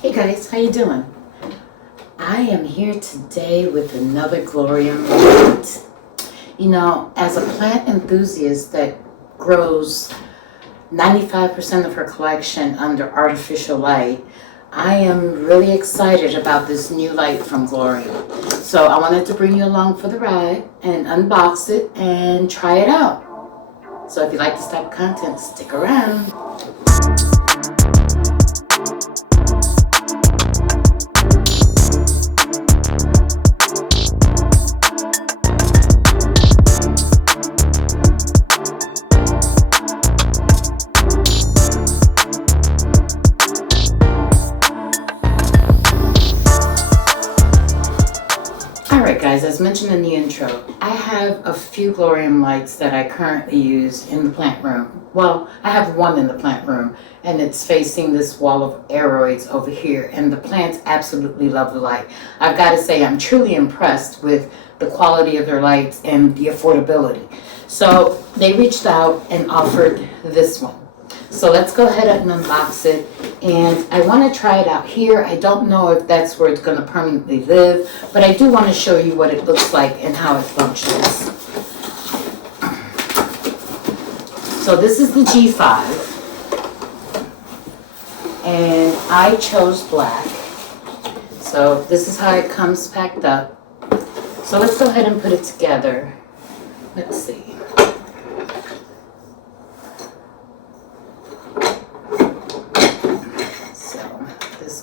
Hey guys, how you doing? I am here today with another Glowrium Light. You know, as a plant enthusiast that grows 95% of her collection under artificial light, I am really excited about this new light from Glowrium. So I wanted to bring you along for the ride and unbox it and try it out. So if you like this type of content, stick around. Alright guys, as mentioned in the intro, I have a few Glowrium lights that I currently use in the plant room. Well, I have one in the plant room and it's facing this wall of aeroids over here, and the plants absolutely love the light. I've got to say I'm truly impressed with the quality of their lights and the affordability. So they reached out and offered this one. So let's go ahead and unbox it, and I want to try it out here. I don't know if that's where it's going to permanently live, but I do want to show you what it looks like and how it functions. So this is the G5, and I chose black. So this is how it comes packed up. So let's go ahead and put it together. Let's see.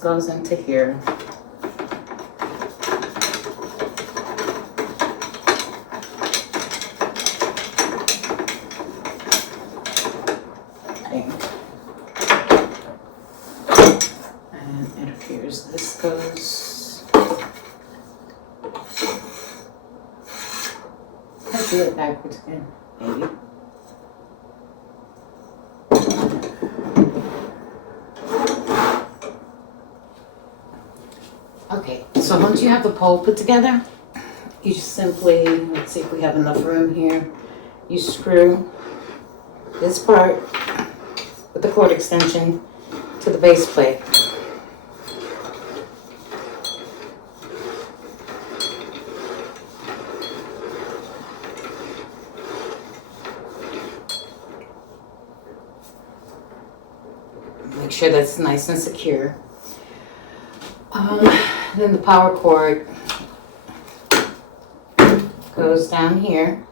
Goes into here. Okay. And it appears this goes. I'll do it backwards again, maybe. Okay, so once you have the pole put together, you just simply, let's see if we have enough room here. You screw this part with the cord extension to the base plate. Make sure that's nice and secure. Then the power cord goes down here.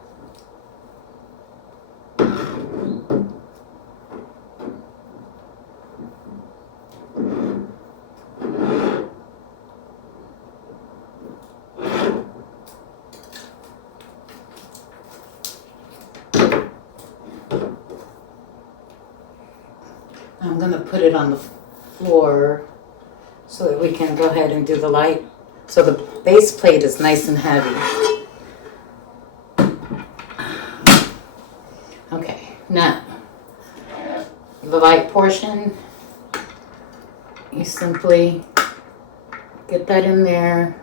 I'm going to put it on the floor so that we can go ahead and do the light. So the base plate is nice and heavy. Okay, now the light portion, you simply get that in there.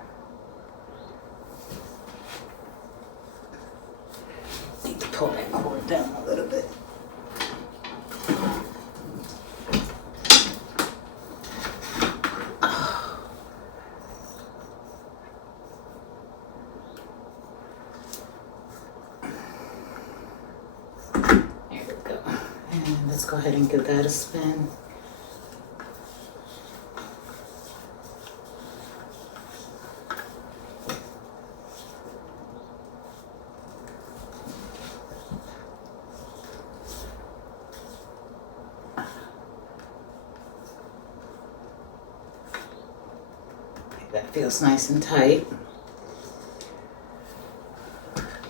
Need to pull that cord down a little bit. Let's go ahead and give that a spin. That feels nice and tight.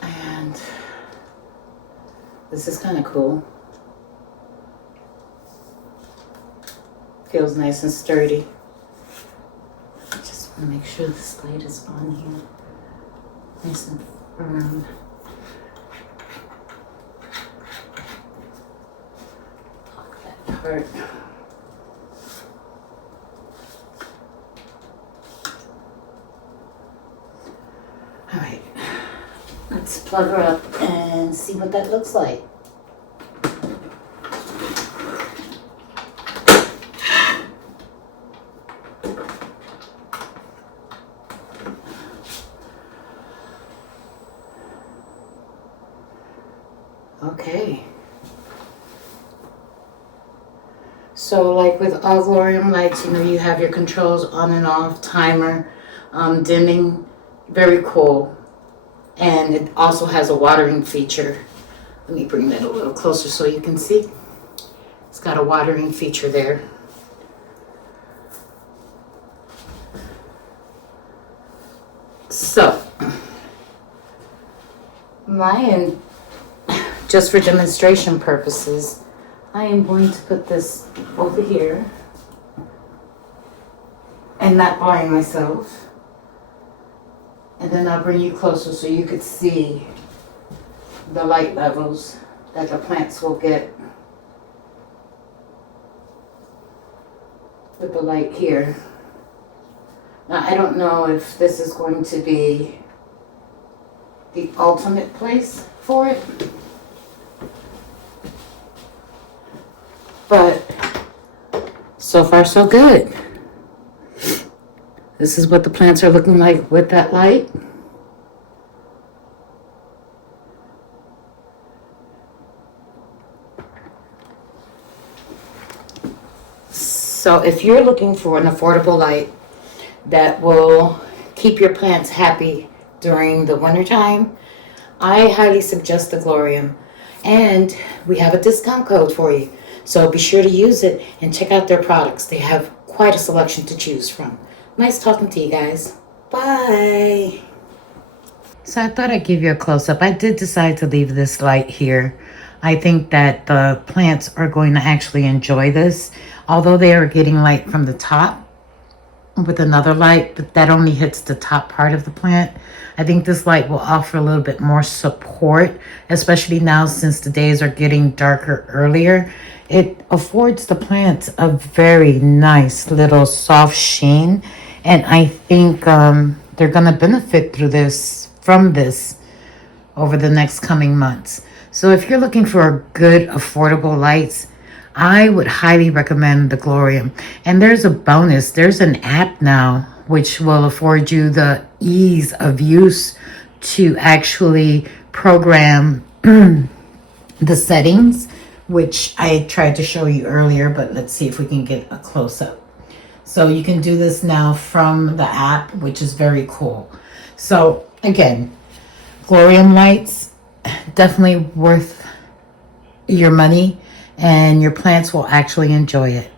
And this is kind of cool. Feels nice and sturdy. Just want to make sure this light is on here. Nice and firm. Lock that part. Alright, let's plug her up and see what that looks like. Okay. So like with all Glowrium lights, you know, you have your controls on and off, timer, dimming, very cool. And it also has a watering feature. Let me bring that a little closer so you can see. It's got a watering feature there. So, just for demonstration purposes, I am going to put this over here and not blind myself. And then I'll bring you closer so you could see the light levels that the plants will get with the light here. Now, I don't know if this is going to be the ultimate place for it, but so far so good. This is what the plants are looking like with that light. So if you're looking for an affordable light that will keep your plants happy during the wintertime, I highly suggest the Glowrium. And we have a discount code for you. So be sure to use it and check out their products. They have quite a selection to choose from. Nice talking to you guys. Bye. So I thought I'd give you a close-up. I did decide to leave this light here. I think that the plants are going to actually enjoy this. Although they are getting light from the top with another light, but that only hits the top part of the plant. I think this light will offer a little bit more support, especially now since the days are getting darker earlier. It affords the plants a very nice little soft sheen, and I think they're going to benefit from this over the next coming months. So if you're looking for good affordable lights, I would highly recommend the Glowrium. And there's a bonus. There's an app now which will afford you the ease of use to actually program the settings, which I tried to show you earlier, but let's see if we can get a close-up. So you can do this now from the app, which is very cool. So again, Glowrium lights, definitely worth your money, and your plants will actually enjoy it.